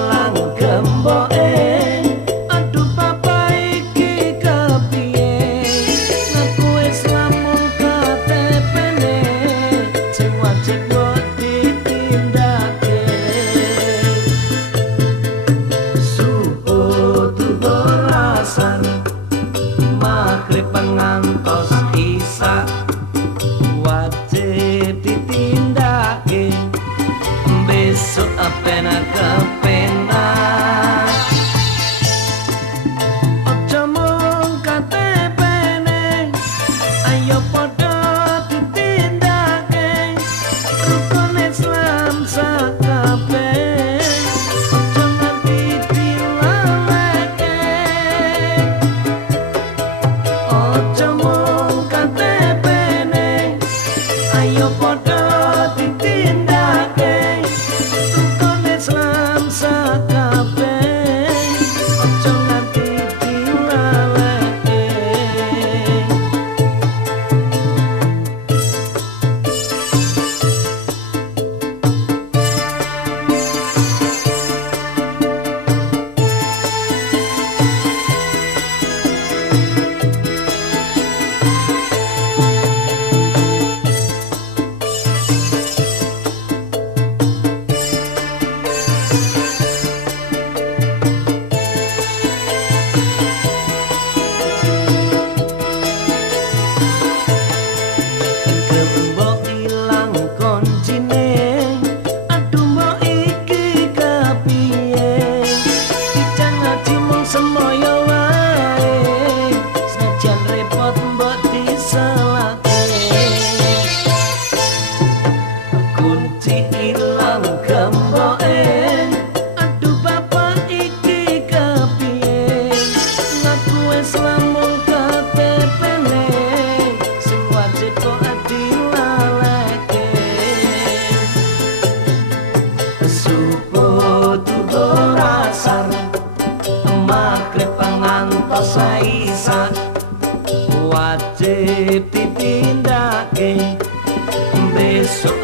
ilang gemboke. Aduh papa iki kepiye, ngaku wis lamun KTP-ne sing wajib mbok ditindake. Subuh duhur asar maghrib pengantos isya wajib ditindake. Besok penak kepenak ojo mung KTP-ne, ayo padha ditindake. Rukun Islam sakabeh ojo nganti dilaleke. Ojo mung KTP-ne, ayo padha ditindake. Rukun Islam sakabeh ojo nganti dilaleke. Gembok ilang kuncine, aduh mbok iki kepiye. Kijang ngaji mung semoyo wae, senajan repot mbok diselake. Kunci ilang gemboke, aduh bapak iki kepiye. Ngaku wis lamun KTP-ne sing wajib kok dilaleke. Subuh duhur asar maghrib pengantos isya wajib ditindake. Besok